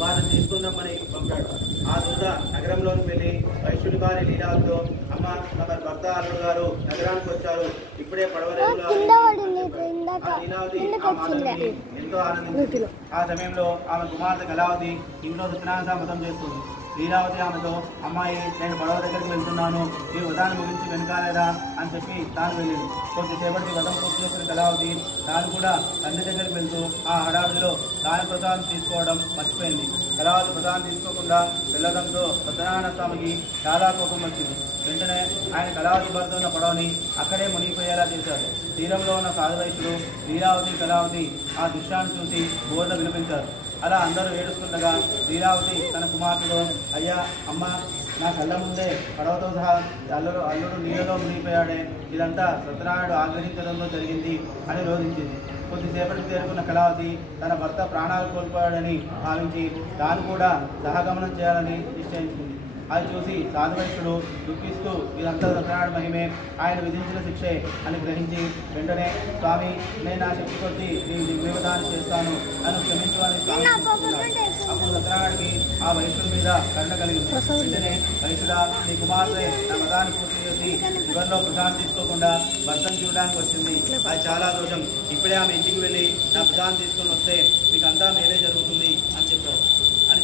వారిని తీసుకుందామని పంపాడు. ఆ దూత నగరంలోకి వెళ్ళి వైశ్యుడి వారి లీలాలతో, అమ్మ, తమ భర్త అల్లుడు గారు నగరానికి వచ్చారు, ఇప్పుడే పడవలేదుగా లీలావతి ఆ మాటని ఎంతో ఆనందించింది. ఆ సమయంలో ఆమె కుమార్తె కళావతి ఇంట్లో సత్యనారాయణ మతం చేస్తుంది. లీలావతి ఆమెతో, అమ్మాయి, నేను పడవ దగ్గరికి వెళ్తున్నాను, ఈ వ్రతాన్ని ముగించి వెనుకాలేదా అని చెప్పి తాను వెళ్ళింది. కొద్దిసేపటికి వ్రతం పూర్తి చేసిన కళావతి తాను కూడా తండ్రి దగ్గరికి వెళ్తూ ఆ హడావిడిలో తాను ప్రసాదం తీసుకోవడం మర్చిపోయింది. కళావతి ప్రసాదం తీసుకోకుండా వెళ్ళడంతో సత్యనారాయణ స్వామికి చాలా కోపం వచ్చింది. వెంటనే ఆయన కళావతి భర్త ఉన్న పడవని అక్కడే మునిగిపోయేలా చేశారు. తీరంలో ఉన్న సాధువైశ్యుడు లీలావతి, కళావతి ఆ దృశ్యాన్ని చూసి బోర్న వినిపించారు. అలా అందరూ ఏడుస్తుండగా లీలావతి తన కుమార్తెలో, అయ్యా, అమ్మ, నా కళ్ళ ముందే పడవతో సహా అల్లుడు నీళ్ళలో మునిగిపోయాడే, ఇదంతా సత్యనారాయణుడు ఆగ్రహించడంలో జరిగింది అని రోధించింది. కొద్దిసేపటికి చేరుకున్న కళావతి తన భర్త ప్రాణాలు కోల్పోయాడని భావించి తాను కూడా సహగమనం చేయాలని నిశ్చయించింది. అది చూసి సాధువైశ్యుడు దుఃఖిస్తూ, ఇదంతా సత్యనారాయణ మహిమే, ఆయన విధించిన శిక్షే అని గ్రహించి వెంటనే, స్వామి, నేను నా శక్తి కొద్దీ నీ దిగ్వివధాన్ని చేస్తాను, నన్ను క్షమించు అని స్వామి అప్పుడు సత్యనారాయణకి ఆ వైశ్యుడి మీద కరుణ కలిగింది. వెంటనే, వైశ్యుడా, నీ కుమార్తె నా మతాన్ని పూర్తి చేసి చివరిలో ప్రసాదం తీసుకోకుండా భర్తను చూడడానికి వచ్చింది, అది చాలా దోషం. ఇప్పుడే ఆమె ఇంటికి వెళ్ళి నా ప్రసాదం తీసుకొని వస్తే మీకు అంతా మేలే జరుగుతుంది అని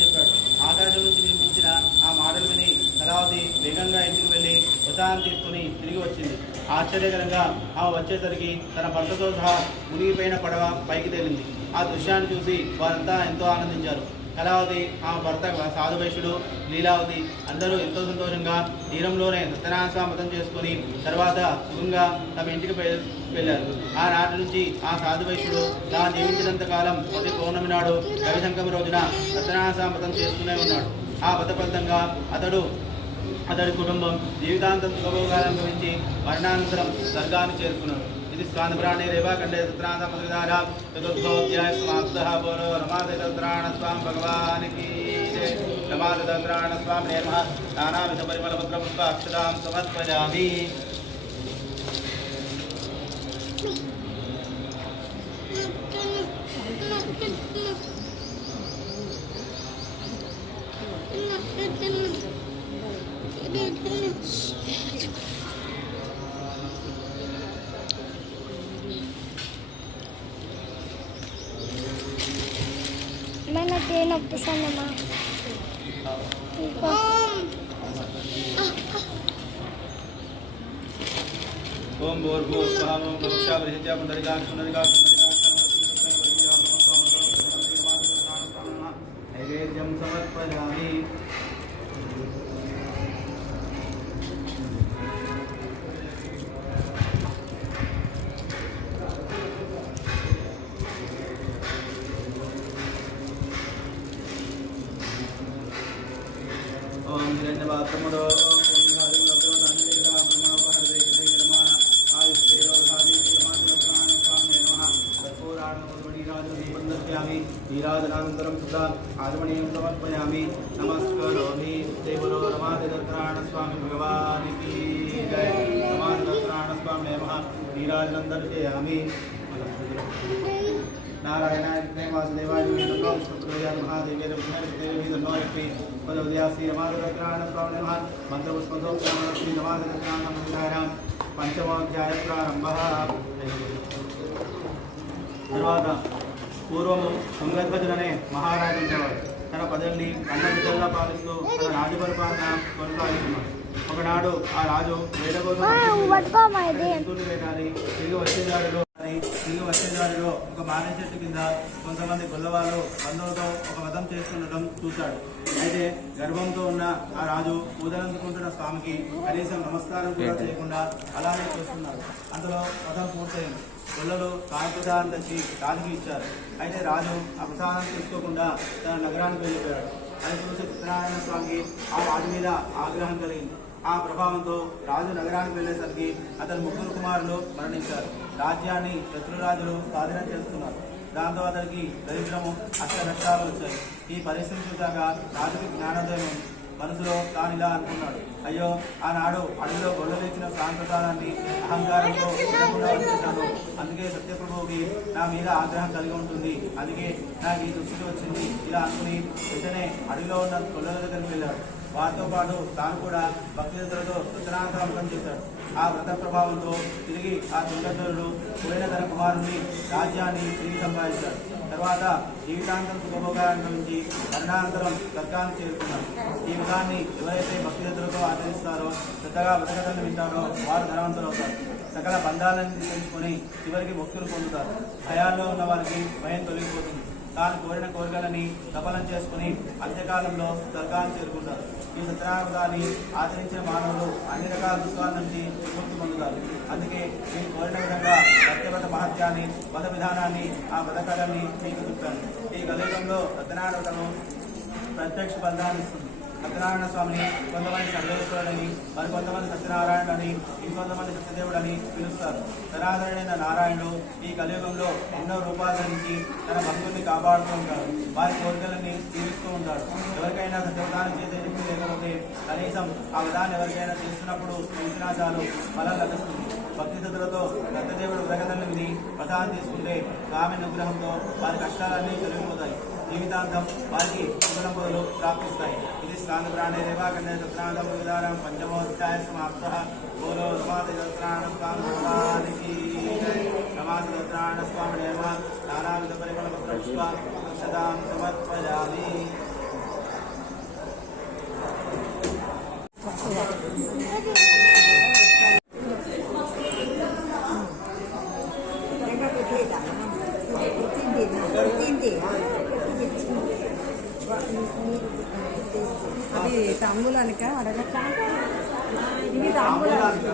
చెప్పాడు. ఆకాశం నుంచి వినిపించిన ఆ మాటలు విని కళావతి వేగంగా ఇంటికి వెళ్ళి ప్రసాదం తీసుకుని తిరిగి వచ్చింది. ఆశ్చర్యకరంగా ఆమె వచ్చేసరికి తన భర్తతో సహా మునిగిపోయిన పడవ పైకి తేలింది. ఆ దృశ్యాన్ని చూసి వారంతా ఎంతో ఆనందించారు. కళావతి, ఆమె భర్త సాధువైశ్యుడు, లీలావతి అందరూ ఎంతో సంతోషంగా తీరంలోనే సత్యనారాయణ స్వామి వ్రతం చేసుకుని తర్వాత సుఖంగా తమ ఇంటికి వెళ్ళారు. ఆనాటి నుంచి ఆ సాధువైశ్యుడు తాను జీవించినంత కాలం ప్రతి పౌర్ణమి నాడు రవిశంకమ రోజున సత్యనారాయణ స్వామి వ్రతం చేస్తూనే ఉన్నాడు. ఆ వ్రత ఫలితంగా అతడి కుటుంబం జీవితాంతం సుఖభోగాలను గురించి మరణానంతరం స్వర్గాన్ని చేరుకున్నాడు. ఇది స్కాందపురాణే రేవాఖండే సత్యనారాయణ సంప్రదాయ చతుర్థోధ్యాయ సమాప్తః. బోలో నమామి సత్యనారాయణ స్వామి భగవానికి జై. నమామి సత్యనారాయణ స్వామి నమః. నానావిధ పరిమళ పత్ర పుష్ప అక్షతాం సమర్పయామి. నొప్పిస్తానమ్మా ఓం భూర్భువ స్వహ ఓం భవిష్యా వృహిత్యా పుండరీకా పుండరీకా నైవేద్యం సమర్పయామి. ఓం హిరణ్యపాత్రముడో ीराजनानन्तरं तथा आगमनीयं समर्पयामि. नमस्करोमि देवरो रमादिदत्राणस्वामी भगवान् की जय. रमादिदत्राणस्वामी नमः. नीराजनं दर्शयामि. नारायणाय वासुदेवाय विष्णुप्रियाय महादेवे विष्णुदेवी धन्वलक्ष्मी पदोदयासी रमादिदत्राणस्वामी नमः. मन्त्रपुष्पदोक्तमलक्ष्मी रमादिदत्राणमन्दिरायां पंचमोऽध्याय प्रारम्भः. తర్వాత పూర్వము తుంగధ్వజుడనే మహారాజు ఉండేవాడు. తన పదవిని కన్న బిడ్డల్లా పాలిస్తూ తన రాజపరిపాలన కొనసాగిస్తున్నాడు. ఒకనాడు ఆ రాజు వేట కోసం జంతువులు వేటాడి తిరిగి వచ్చే దారిలో ఒక మామిడి చెట్టు కింద కొంతమంది గొల్లవాళ్ళు బంధువులతో ఒక వధం చేస్తుండటం చూశాడు. అయితే గర్భంతో ఉన్న ఆ రాజు పూజలందుకుంటున్న స్వామికి కనీసం నమస్కారం కూడా చేయకుండా అలానే చూస్తున్నాడు. అందులో వధం పూర్తయింది. గొల్లలు కాయప్రసాదం తెచ్చి రాజుకి ఇచ్చారు. అయితే రాజు ఆ ప్రసాదం తీసుకోకుండా తన నగరానికి వెళ్ళిపోయాడు. అది చూసి సత్యనారాయణ స్వామికి ఆ రాజు మీద ఆగ్రహం కలిగింది. ఆ ప్రభావంతో రాజు నగరానికి వెళ్ళేసరికి అతని ముగ్గురు కుమారులు మరణించారు. రాజ్యాన్ని శత్రురాజులు స్వాధీనం చేసుకున్నారు. దాంతో అతనికి దరిద్రము అష్టకష్టాలు వచ్చాయి. ఈ పరిస్థితి చూశాక రాజుకి జ్ఞానోదయం మనసులో తాను ఇలా అనుకున్నాడు, అయ్యో ఆనాడు అడవిలో గొల్లలేచిన సాంప్రదాయాన్ని అహంకారంతో చేశాను. అందుకే సత్యప్రభువుకి నా మీద ఆగ్రహం కలిగి ఉంటుంది. అందుకే నాకు ఈ దుస్థితి వచ్చింది. ఇలా అనుకుని వెంటనే అడవిలో ఉన్న గొల్లల దగ్గరికి వెళ్ళాడు. వారితో పాటు తాను కూడా భక్తితో సత్యనారాయణ చేశాడు. ఆ వ్రత ప్రభావంతో తిరిగి ఆ తుంగధ్వజుడు పోయిన తన కుమారుని రాజ్యాన్ని తిరిగి సంపాదించాడు. తర్వాత జీవితాంతం సుఖభోగాన్ని అనుభవించి మరణానంతరం స్వర్గాన్ని చేరుకున్నారు. ఈ విధాన్ని ఎవరైతే భక్తితో ఆచరిస్తారో, శ్రద్ధగా వ్రతకథలను వింటారో వారు ధనవంతులు అవుతారు. సకల బంధాలను తెలుసుకొని చివరికి భక్తులు పొందుతారు. భయాల్లో ఉన్న వారికి భయం తొలగిపోతుంది. తాను కోరిన కోరికలని సఫలం చేసుకుని అంత్యకాలంలో స్వర్గాన్ని చేరుకుంటారు. ఈ సత్యనారాయణాన్ని ఆచరించిన మానవులు అన్ని రకాల దుఃఖాల నుంచి విముక్తి పొందుతారు. అందుకే మీరు కోరిన విధంగా సత్యవ్రత మహత్యాన్ని, మత విధానాన్ని, ఆ వ్రతకథని మీకు చెప్తాను. ఈ కలియుగంలో సత్యనారాయణను ప్రత్యక్ష ఫలితాన్ని ఇస్తుంది. సత్యనారాయణ స్వామిని కొంతమంది సర్వేశ్వరుడని, మరికొంతమంది సత్యనారాయణుడని, ఇంకొంతమంది సత్యదేవుడని పిలుస్తారు. సనాతనుడైన నారాయణుడు ఈ కలియుగంలో ఎన్నో రూపాల నుంచి తన భక్తుల్ని కాపాడుతూ ఉంటాడు. వారి కోరికలని తీరుస్తూ ఉంటాడు. ఎవరికైనా సత్యవ్రతాన్ని చేసే శక్తి లేకపోతే కనీసం ఆ విధాన్ని ఎవరికైనా చేస్తున్నప్పుడు చూసినా చాలు ఫలం లభిస్తుంది. భక్తి శ్రద్ధలతో సత్యదేవుడు వ్రతకథలను విని ప్రసాదం తీసుకుంటే స్వామి అనుగ్రహంతో వారి కష్టాలన్నీ తొలగిపోతాయి. జీవితాంతం వారికి సుఖంబులు ప్రాప్తిస్తాయి. ఇది స్కాంద ప్రాణే దేవాకండే సత్యనారాయణ విధానం పంచమోధ్యాయ సమాప్తః. బోలో రమాదిదత్రాణ స్వామి భగవానికి జై. రమాదిదత్రాణ స్వామి నమః. నానావిధ పరిమళ పుష్ప సదాం సమర్పయామి. అది తాంబూలానిక అడగట ఇది తాంబూలానిక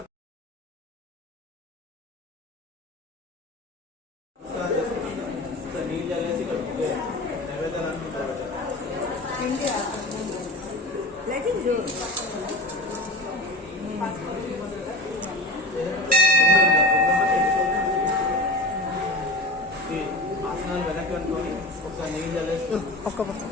ఆసనాలు వెనక్కి అనుకొని ఒకసారి నీళ్ళు చల్లేస్తూ ఒక్క పక్క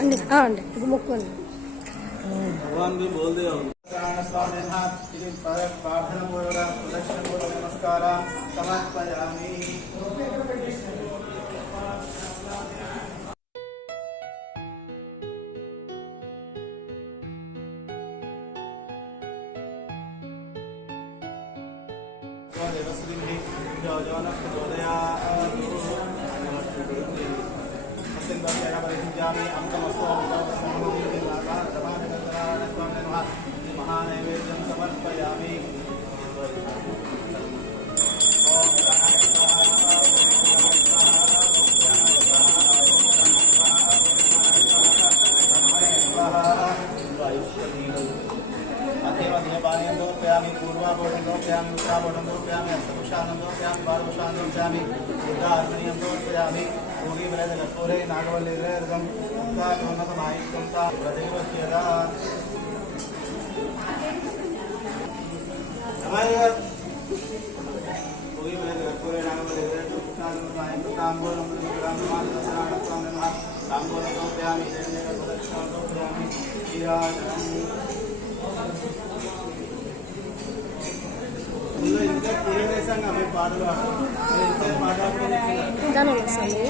అండి అండి ఇది మొక్కండి. भगवान भी बोल दे प्रार्थना पूर्वक प्रदक्षिण पूर्वक नमस्कार समर्पयामि. भर्गो देवस्य धीमहि धियो यो नः प्रचोदयात् अस्मिन् परिपूजयामि अमृतमस्तु महानैवेद्यं समर्पयामि समर्पयामि पूर्वाभूषं समर्पयामि उत्तराभूषं समर्पयामि हस्तभूषाणं समर्पयामि बालभूषाणं समर्पयामि बुद्धार्पणीयं समर्पयामि पूरीवरदकर्पूरे नागवल्लीरर्गं मुक्तात्मकमायुक्तं व्रजैवत्यदा पूरीवरदकर्पूरे नागवल्लीरर्गं मुक्तात्मकमायुक्तं ताम्बूलं ताम्बूलं समर्पयामि हिरण्यगर्भदक्षिणां समर्पयामि नीराजनम् ఇంకా పూజ చేశాక ఆమె పాటలు దాని వస్తుంది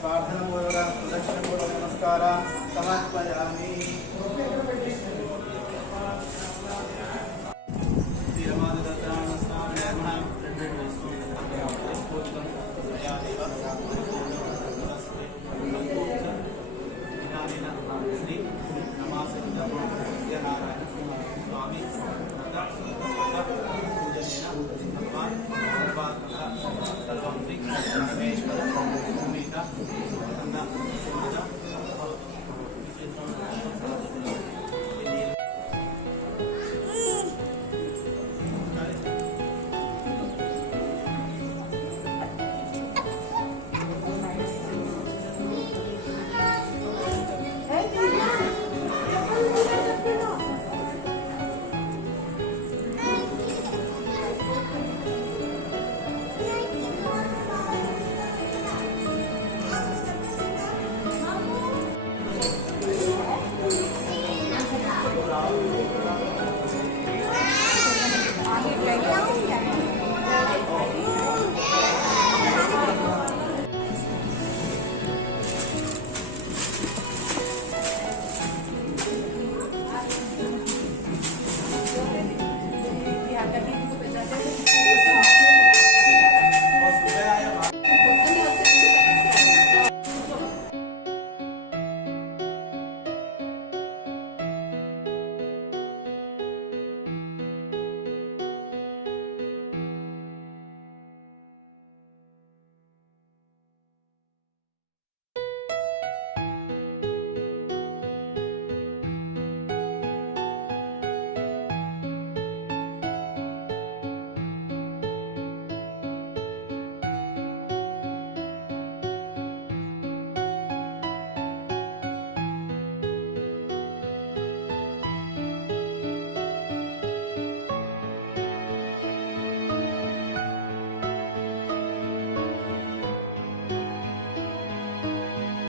प्रार्थनापूर्वक प्रदक्षिणपूर्वक नमस्कारान् समर्पयामि